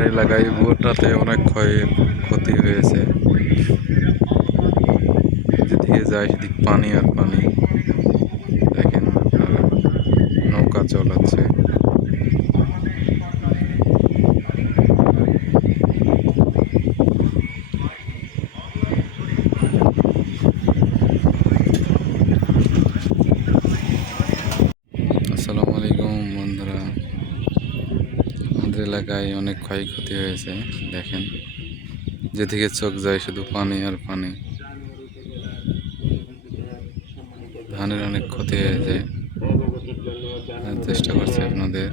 বৃষ্টিতে অনেক ক্ষয় ক্ষতি হয়েছে। যেদিকে যায় সেদিক পানি আর পানি। দেখেন নৌকা চলাচ্ছে। এলাকায় অনেক ক্ষয়ক্ষতি হয়েছে, দেখেন। যেদিকে চোখ যায় শুধু পানি আর পানি। ধানের অনেক ক্ষতি হয়েছে। চেষ্টা করছি আপনাদের।